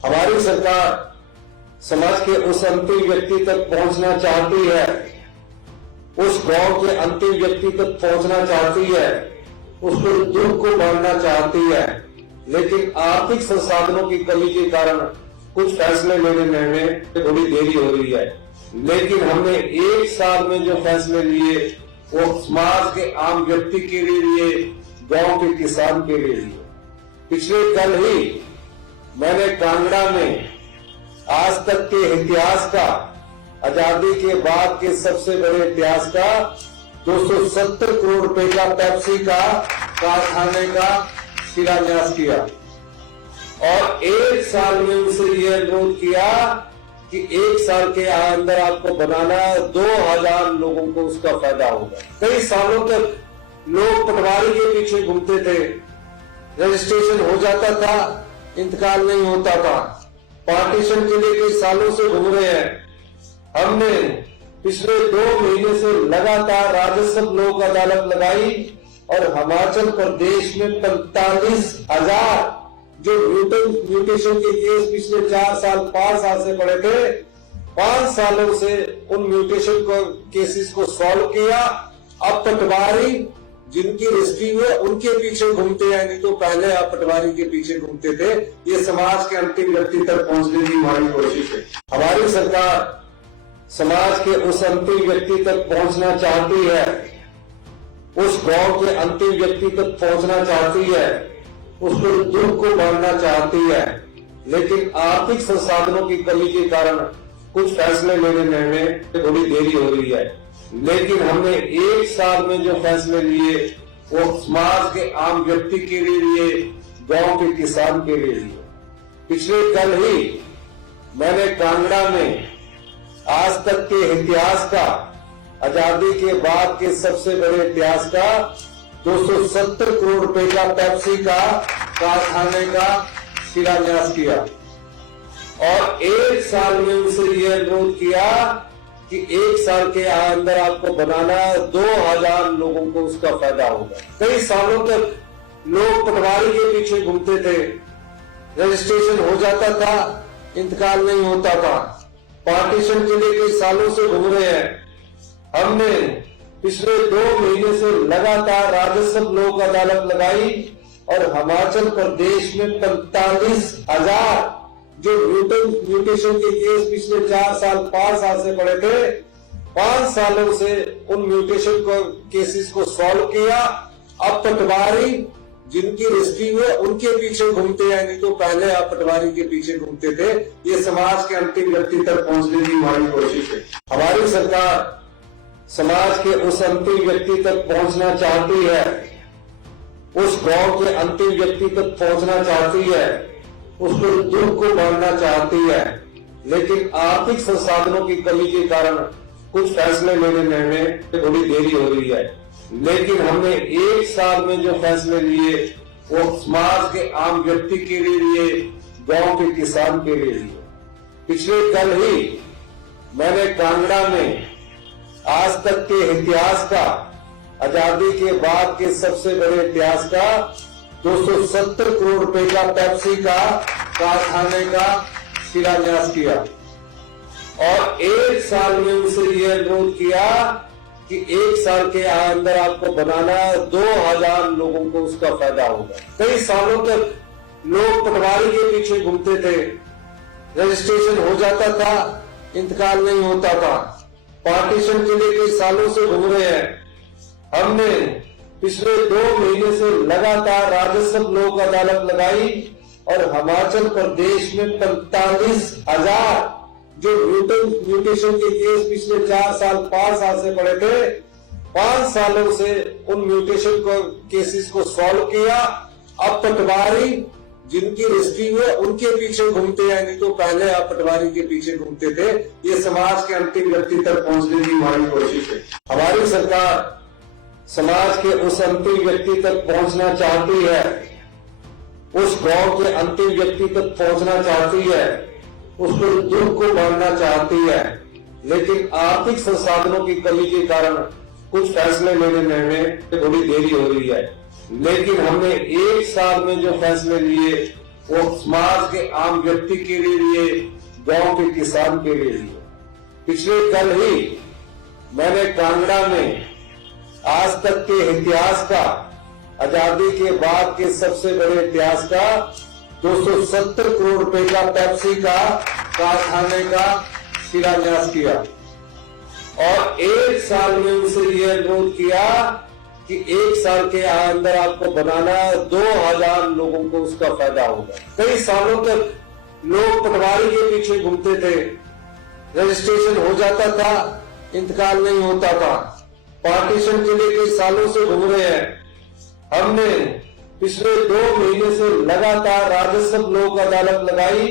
हमारी सरकार समाज के उस अंतिम व्यक्ति तक पहुंचना चाहती है, उस गांव के अंतिम व्यक्ति तक पहुंचना चाहती है, उसको दुख को बांटना चाहती है, लेकिन आर्थिक संसाधनों की कमी के कारण कुछ फैसले लेने में थोड़ी देरी हो रही है। लेकिन हमने एक साल में जो फैसले लिए वो समाज के आम व्यक्ति के लिए, गांव के किसान के लिए। पिछले कल ही मैंने कांगड़ा में आज तक के इतिहास का, आजादी के बाद के सबसे बड़े इतिहास का 270 करोड़ रुपए का पेप्सी का कारखाने का शिलान्यास किया और एक साल में उनसे यह अनुरोध किया कि एक साल के अंदर आपको बनाना 2000 लोगों को उसका फायदा होगा। कई सालों तक लोग पटवारी के पीछे घूमते थे, रजिस्ट्रेशन हो जाता था, इंतकाल नहीं होता था। पार्टीशन के लिए कई सालों से घूम रहे हैं। हमने पिछले 2 महीने से लगातार राजस्व लोक अदालत लगाई और हिमाचल प्रदेश में 45,000 जो म्यूटेशन के केस पिछले 4 साल 5 साल से पड़े थे, 5 सालों से उन म्यूटेशन केसेस को सॉल्व किया। अब पटवारी जिनकी रजिस्ट्री है उनके पीछे घूमते हैं, नहीं तो पहले आप पटवारी के पीछे घूमते थे। ये समाज के अंतिम व्यक्ति तक पहुंचने की हमारी कोशिश है। हमारी सरकार समाज के उस अंतिम व्यक्ति तक पहुंचना चाहती है, उस गांव के अंतिम व्यक्ति तक पहुंचना चाहती है, उसको दुख को बांटना चाहती है, लेकिन आर्थिक संसाधनों की कमी के कारण कुछ फैसले लेने में थोड़ी देरी हो रही है। लेकिन हमने एक साल में जो फैसले लिए वो समाज के आम व्यक्ति के लिए, गांव के किसान के लिए। पिछले कल ही मैंने कांगड़ा में आज तक के इतिहास का, आजादी के बाद के सबसे बड़े इतिहास का 270 करोड़ रुपए का पेप्सी का कारखाने का शिलान्यास किया और एक साल में उनसे यह अनुरोध किया कि एक साल के अंदर आपको बनाना 2000 लोगों को उसका फायदा होगा। कई सालों तक लोग पटवारी के पीछे घूमते थे, रजिस्ट्रेशन हो जाता था, इंतकाल नहीं होता था। पार्टीशन के लिए कई सालों से घूम रहे हैं। हमने पिछले 2 महीने से लगातार राजस्व लोक अदालत लगाई और हिमाचल प्रदेश में 45,000 जो म्यूटेशन के केस पिछले 4 साल 5 साल से पड़े थे, 5 सालों से उन म्यूटेशन केसेस को सॉल्व किया। अब पटवारी जिनकी रजिस्ट्री है उनके पीछे घूमते हैं, नहीं तो पहले आप पटवारी के पीछे घूमते थे। ये समाज के अंतिम व्यक्ति तक पहुंचने की हमारी कोशिश है। हमारी सरकार समाज के उस अंतिम व्यक्ति तक पहुंचना चाहती है, उस गांव के अंतिम व्यक्ति तक पहुंचना चाहती है, उसको दुख को बांटना चाहती है, लेकिन आर्थिक संसाधनों की कमी के कारण कुछ फैसले लेने में थोड़ी देरी हो रही है। लेकिन हमने एक साल में जो फैसले लिए वो समाज के आम व्यक्ति के लिए, गांव के किसान के लिए। पिछले कल ही मैंने कांगड़ा में आज तक के इतिहास का, आजादी के बाद के सबसे बड़े इतिहास का 270 करोड़ रुपए का पेप्सी का कारखाने का शिलान्यास किया और एक साल में उनसे यह अनुरोध किया कि एक साल के अंदर आपको बनाना 2000 लोगों को उसका फायदा होगा। कई सालों तक लोग पटवारी के पीछे घूमते थे, रजिस्ट्रेशन हो जाता था, इंतकाल नहीं होता था। पार्टीशन के लिए कई सालों से घूम रहे हैं। हमने पिछले 2 महीने से लगातार राजस्व लोक अदालत लगाई और हिमाचल प्रदेश में 45,000 जो म्यूटेशन के केस पिछले 4 साल 5 साल से पड़े थे, 5 सालों से उन म्यूटेशन केसेस को सॉल्व किया। अब पटवारी जिनकी रजिस्ट्री है उनके पीछे घूमते हैं, नहीं तो पहले आप पटवारी के पीछे घूमते थे। ये समाज के अंतिम व्यक्ति तक पहुंचने की हमारी कोशिश है। हमारी सरकार समाज के उस अंतिम व्यक्ति तक पहुंचना चाहती है, उस गांव के अंतिम व्यक्ति तक पहुंचना चाहती है, उसको दुख को बांटना चाहती है, लेकिन आर्थिक संसाधनों की कमी के कारण कुछ फैसले लेने में थोड़ी देरी हो रही है। लेकिन हमने एक साल में जो फैसले लिए वो समाज के आम व्यक्ति के लिए, गांव के किसान के लिए। पिछले कल ही मैंने कांगड़ा में आज तक के इतिहास का, आजादी के बाद के सबसे बड़े इतिहास का 270 करोड़ रुपए का पेप्सी का कारखाने का शिलान्यास किया और एक साल में उनसे यह अनुरोध किया कि एक साल के अंदर आपको बनाना 2000 लोगों को उसका फायदा होगा। कई सालों तक लोग पटवारी के पीछे घूमते थे, रजिस्ट्रेशन हो जाता था, इंतकाल नहीं होता था, पार्टीशन के लिए कई सालों से घूम रहे हैं। हमने पिछले 2 महीने से लगातार राजस्व लोक अदालत लगाई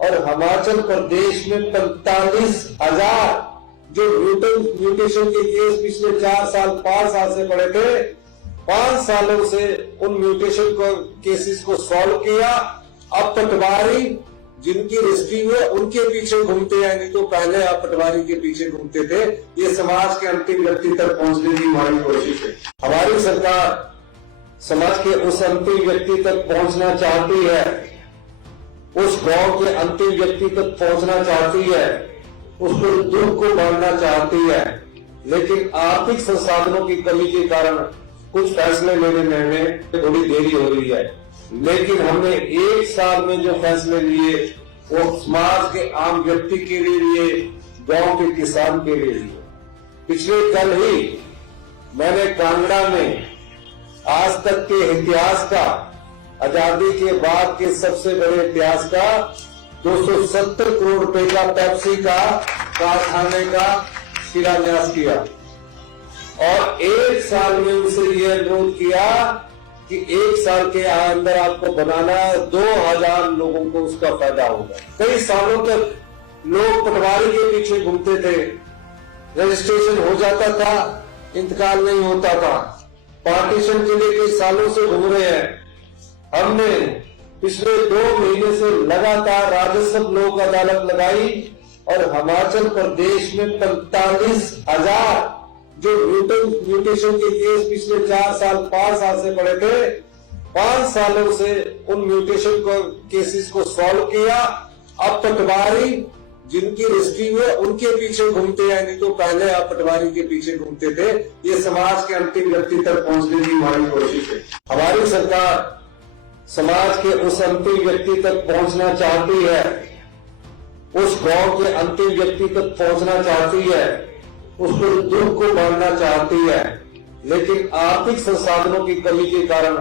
और हिमाचल प्रदेश में 45,000 जो म्यूटेशन के केस पिछले 4 साल 5 साल से पड़े थे, 5 सालों से उन म्यूटेशन को केसेस को सॉल्व किया। अब पटवारी जिनकी रजिस्ट्री है उनके पीछे घूमते हैं, नहीं तो पहले आप पटवारी के पीछे घूमते थे। ये समाज के अंतिम व्यक्ति तक पहुंचने की हमारी कोशिश है। हमारी सरकार समाज के उस अंतिम व्यक्ति तक पहुंचना चाहती है, उस गांव के अंतिम व्यक्ति तक पहुंचना चाहती है, उसको दुख को बांटना चाहती है, लेकिन आर्थिक संसाधनों की कमी के कारण कुछ फैसले लेने में थोड़ी देरी हो रही है। लेकिन हमने एक साल में जो फैसले लिए वो समाज के आम व्यक्ति के लिए, गांव के किसान के लिए। पिछले कल ही मैंने कांगड़ा में आज तक के इतिहास का, आजादी के बाद के सबसे बड़े इतिहास का 270 करोड़ रुपए का पेप्सी का कारखाने का शिलान्यास किया और एक साल में उनसे यह अनुरोध किया कि एक साल के अंदर आपको बनाना 2000 लोगों को उसका फायदा होगा। कई सालों तक लोग पटवारी के पीछे घूमते थे, रजिस्ट्रेशन हो जाता था, इंतकाल नहीं होता था, पार्टीशन के लिए कई सालों से घूम रहे हैं। हमने पिछले 2 महीने से लगातार राजस्व लोक अदालत लगाई और हिमाचल प्रदेश में 45,000 जो म्यूटेशन के केस पिछले 4 साल 5 साल से पड़े थे, 5 सालों से उन म्यूटेशन को केसेस को सॉल्व किया। अब पटवारी जिनकी रजिस्ट्री है उनके पीछे घूमते हैं, नहीं तो पहले आप पटवारी के पीछे घूमते थे। ये समाज के अंतिम व्यक्ति तक पहुंचने की हमारी कोशिश है। हमारी सरकार समाज के उस अंतिम व्यक्ति तक पहुंचना चाहती है, उस गांव के अंतिम व्यक्ति तक पहुंचना चाहती है, उसको दुख को बांटना चाहती है, लेकिन आर्थिक संसाधनों की कमी के कारण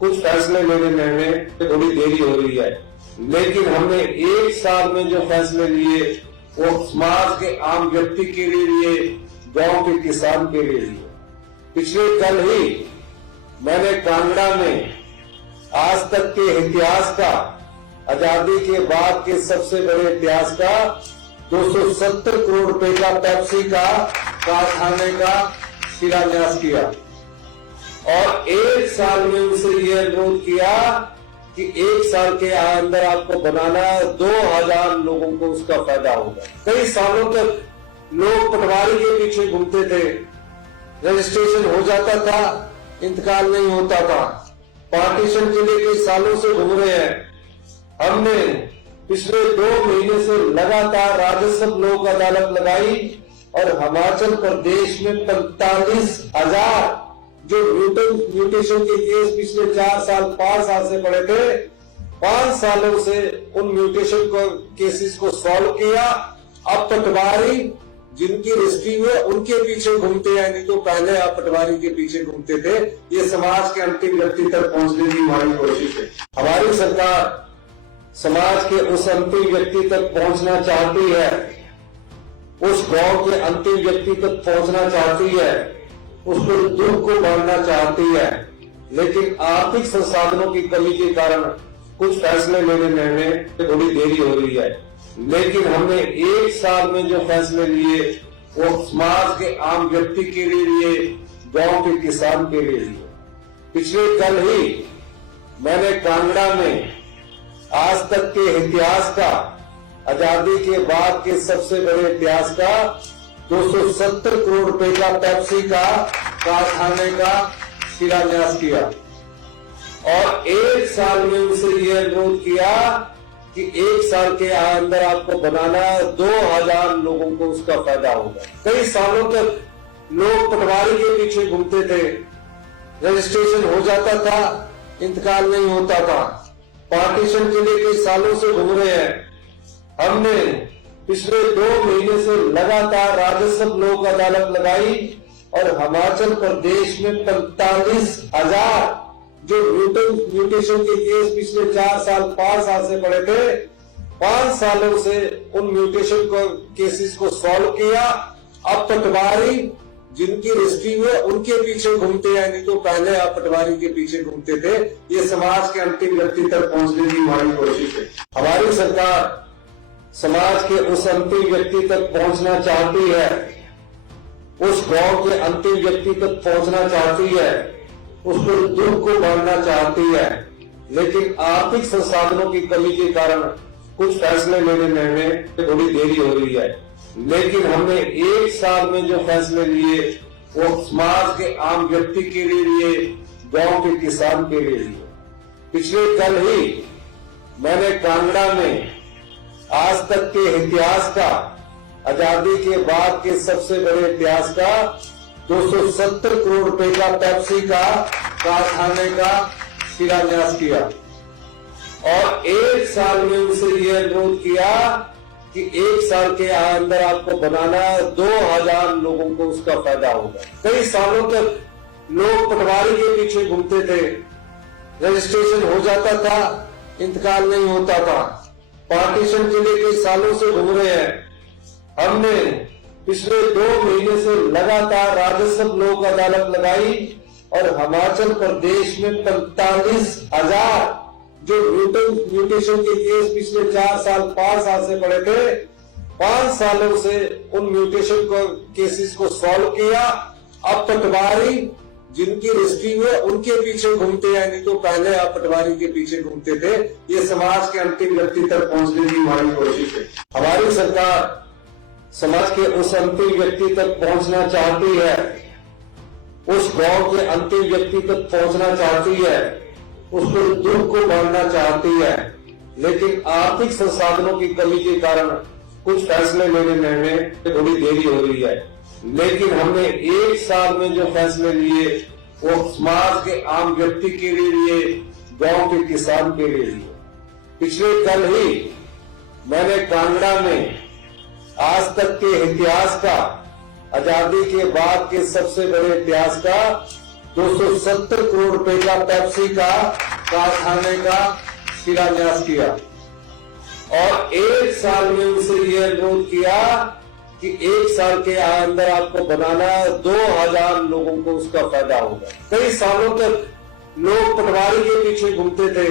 कुछ फैसले लेने में थोड़ी देरी हो रही है। लेकिन हमने एक साल में जो फैसले लिए वो समाज के आम व्यक्ति के लिए, गांव के किसान के लिए। पिछले कल ही मैंने कांगड़ा में आज तक के इतिहास का, आजादी के बाद के सबसे बड़े इतिहास का 270 करोड़ रुपए का पेप्सी का कारखाने का शिलान्यास किया और एक साल में उनसे यह अनुरोध किया कि एक साल के अंदर आपको बनाना 2000 लोगों को उसका फायदा होगा। कई सालों तक लोग पटवारी के पीछे घूमते थे, रजिस्ट्रेशन हो जाता था, इंतकाल नहीं होता था, पार्टीशन के लिए कई सालों से घूम रहे हैं। हमने पिछले 2 महीने से लगातार राजस्व लोक अदालत लगाई और हिमाचल प्रदेश में 45,000 जो म्यूटेशन के केस पिछले 4 साल 5 साल से पड़े थे, 5 सालों से उन म्यूटेशन को केसेस को सॉल्व किया। अब पटवारी जिनकी रजिस्ट्री है उनके पीछे घूमते हैं, नहीं तो पहले आप पटवारी के पीछे घूमते थे। ये समाज के अंतिम व्यक्ति तक पहुंचने की हमारी कोशिश है। हमारी सरकार समाज के उस अंतिम व्यक्ति तक पहुंचना चाहती है, उस गांव के अंतिम व्यक्ति तक पहुंचना चाहती है, उसको दुख को बांटना चाहती है, लेकिन आर्थिक संसाधनों की कमी के कारण कुछ फैसले लेने में थोड़ी देरी हो रही है। लेकिन हमने एक साल में जो फैसले लिए वो समाज के आम व्यक्ति के लिए, गांव के किसान के लिए। पिछले कल ही मैंने कांगड़ा में आज तक के इतिहास का, आजादी के बाद के सबसे बड़े इतिहास का 270 करोड़ रुपए का पेप्सी का कारखाने का शिलान्यास किया और 1 साल में उनसे ये अनुरोध किया कि 1 साल के अंदर आपको बनाना 2000 लोगों को उसका फायदा होगा। कई सालों तक लोग पटवारी के पीछे घूमते थे, रजिस्ट्रेशन हो जाता था, इंतकाल नहीं होता था। पार्टीशन के लिए कई सालों से घूम रहे हैं। हमने पिछले 2 महीने से लगातार राजस्व लोक अदालत लगाई और हिमाचल प्रदेश में 45,000 जो म्यूटेशन के केस पिछले 4 साल 5 साल से पड़े थे, 5 सालों से उन म्यूटेशन केसेस को सॉल्व किया। अब पटवारी जिनकी रजिस्ट्री है उनके पीछे घूमते हैं, नहीं तो पहले आप पटवारी के पीछे घूमते थे। ये समाज के अंतिम व्यक्ति तक पहुंचने की हमारी कोशिश है। हमारी सरकार समाज के उस अंतिम व्यक्ति तक पहुंचना चाहती है, उस गांव के अंतिम व्यक्ति तक पहुंचना चाहती है, उसको दुख को बांटना चाहती है, लेकिन आर्थिक संसाधनों की कमी के कारण कुछ फैसले लेने में थोड़ी देरी हो रही है। लेकिन हमने 1 साल में जो फैसले लिए वो समाज के आम व्यक्ति के लिए, गांव के किसान के लिए। पिछले कल ही मैंने कांगड़ा में आज तक के इतिहास का, आजादी के बाद के सबसे बड़े इतिहास का 270 करोड़ रुपए का पेप्सी का कारखाने का शिलान्यास किया और 1 साल में उनसे ये अनुरोध किया कि 1 साल के अंदर आपको बनाना 2000 लोगों को उसका फायदा होगा। कई सालों तक लोग पटवारी के पीछे घूमते थे, रजिस्ट्रेशन हो जाता था, इंतकाल नहीं होता था। पार्टीशन के लिए कई सालों से घूम रहे हैं। हमने पिछले 2 महीने से लगातार राजस्व लोक अदालत लगाई और हिमाचल प्रदेश में 45,000 जो म्यूटेशन के केस पिछले 4 साल 5 साल से पड़े थे, 5 सालों से उन म्यूटेशन केसेस को सॉल्व किया। अब पटवारी जिनकी रजिस्ट्री है उनके पीछे घूमते हैं, नहीं तो पहले आप पटवारी के पीछे घूमते थे। ये समाज के अंतिम व्यक्ति तक पहुंचने की हमारी कोशिश है। हमारी सरकार समाज के उस अंतिम व्यक्ति तक पहुंचना चाहती है, उस गांव के अंतिम व्यक्ति तक पहुंचना चाहती है, उसको दुख को बांटना चाहती है, लेकिन आर्थिक संसाधनों की कमी के कारण कुछ फैसले लेने में थोड़ी देरी हो रही है। लेकिन हमने 1 साल में जो फैसले लिए वो समाज के आम व्यक्ति के लिए, गांव के किसान के लिए। पिछले कल ही मैंने कांगड़ा में आज तक के इतिहास का, आजादी के बाद के सबसे बड़े इतिहास का 270 करोड़ रुपए का पेप्सी का कारखाने का शिलान्यास किया और 1 साल में उनसे ये अनुरोध किया कि 1 साल के अंदर आपको बनाना 2000 लोगों को उसका फायदा होगा। कई सालों तक लोग पटवारी के पीछे घूमते थे,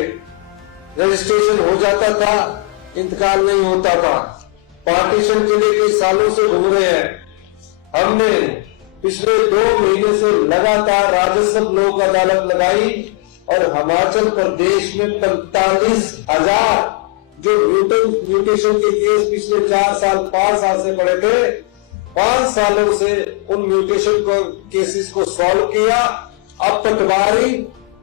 रजिस्ट्रेशन हो जाता था, इंतकाल नहीं होता था। पार्टीशन के लिए कई सालों से घूम रहे हैं। हमने पिछले 2 महीने से लगातार राजस्व लोक अदालत लगाई और हिमाचल प्रदेश में 45,000 जो म्यूटेशन के केस पिछले 4 साल 5 साल से पड़े थे, 5 सालों से उन म्यूटेशन केसेस को सॉल्व किया। अब पटवारी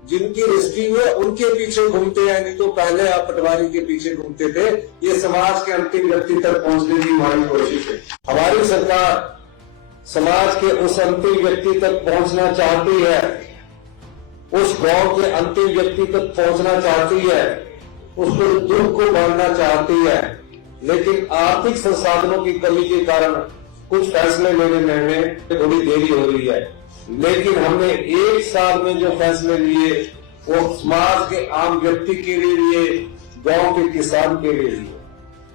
जिनकी रजिस्ट्री है उनके पीछे घूमते हैं, नहीं तो पहले आप पटवारी के पीछे घूमते थे। ये समाज के अंतिम व्यक्ति तक पहुंचने की हमारी कोशिश है। हमारी सरकार समाज के उस अंतिम व्यक्ति तक पहुंचना चाहती है, उस गांव के अंतिम व्यक्ति तक पहुंचना चाहती है, उसको दुख को बांटना चाहती है, लेकिन आर्थिक संसाधनों की कमी के कारण कुछ फैसले लेने में थोड़ी देरी हो रही है। लेकिन हमने 1 साल में जो फैसले लिए वो समाज के आम व्यक्ति के लिए, गांव के किसान के लिए।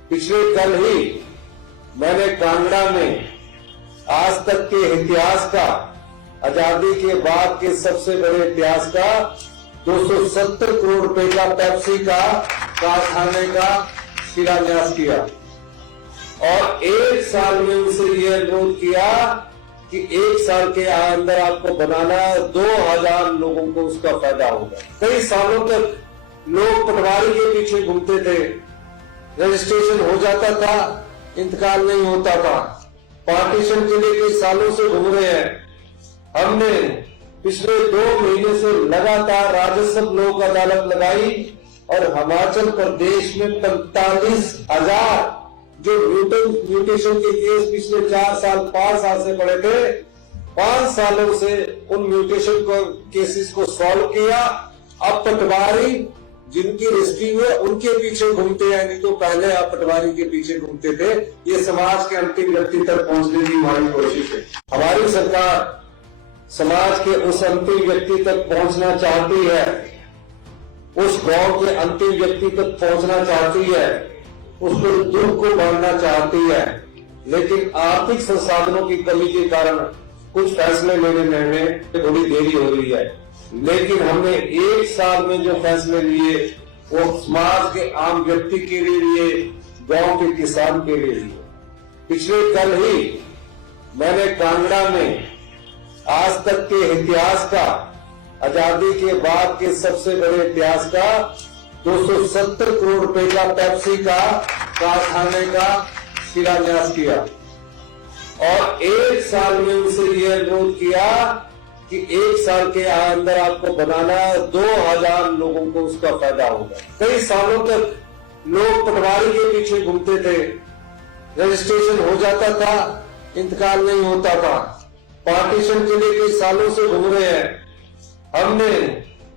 पिछले कल ही मैंने कांगड़ा में आज तक के इतिहास का, आजादी के बाद के सबसे बड़े इतिहास का 270 करोड़ रुपए का पेप्सी का कारखाने का शिलान्यास किया और 1 साल में उनसे ये अनुरोध किया कि 1 साल के अंदर आपको बनाना 2000 लोगों को उसका फायदा होगा। कई सालों तक लोग पटवारी के पीछे घूमते थे, रजिस्ट्रेशन हो जाता था, इंतकाल नहीं होता था। पार्टीशन के लिए कई सालों से घूम रहे हैं। हमने पिछले 2 महीने से लगातार राजस्व लोक अदालत लगाई और हिमाचल प्रदेश में 45,000 जो म्यूटेशन के केस पिछले 4 साल 5 साल से पड़े थे, 5 सालों से उन म्यूटेशन केसेस को सॉल्व किया। अब पटवारी जिनकी रजिस्ट्री है उनके पीछे घूमते हैं, नहीं तो पहले आप पटवारी के पीछे घूमते थे। ये समाज के अंतिम व्यक्ति तक पहुंचने की हमारी कोशिश है। हमारी सरकार समाज के उस अंतिम व्यक्ति तक पहुंचना चाहती है, उस गांव के अंतिम व्यक्ति तक पहुंचना चाहती है, उसको दुख को बांटना चाहती है, लेकिन आर्थिक संसाधनों की कमी के कारण कुछ फैसले लेने में थोड़ी देरी हो रही है। लेकिन हमने 1 साल में जो फैसले लिए वो समाज के आम व्यक्ति के लिए, गांव के किसान के लिए। पिछले कल ही मैंने कांगड़ा में आज तक के इतिहास का, आजादी के बाद के सबसे बड़े इतिहास का 270 करोड़ रुपए का पेप्सी का कारखाने का शिलान्यास किया और 1 साल में उसे यह अनुरोध किया कि 1 साल के अंदर आपको बनाना 2000 लोगों को उसका फायदा होगा। कई सालों तक लोग पटवारी के पीछे घूमते थे, रजिस्ट्रेशन हो जाता था, इंतकाल नहीं होता था, पार्टीशन के लिए कई सालों से घूम रहे हैं। हमने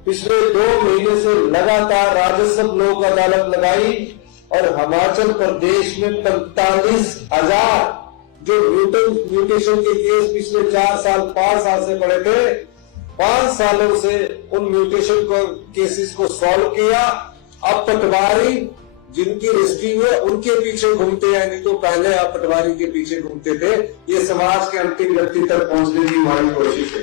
पिछले 2 महीने से लगातार राजस्व लोक अदालत लगाई और हिमाचल प्रदेश में 45,000 जो म्यूटेशन के केस पिछले 4 साल 5 साल से पड़े थे, 5 सालों से उन म्यूटेशन केसेस को सॉल्व किया। अब पटवारी जिनकी रजिस्ट्री है उनके पीछे घूमते हैं, नहीं तो पहले आप पटवारी के पीछे घूमते थे। ये समाज के अंतिम व्यक्ति तक पहुंचने की हमारी कोशिश है।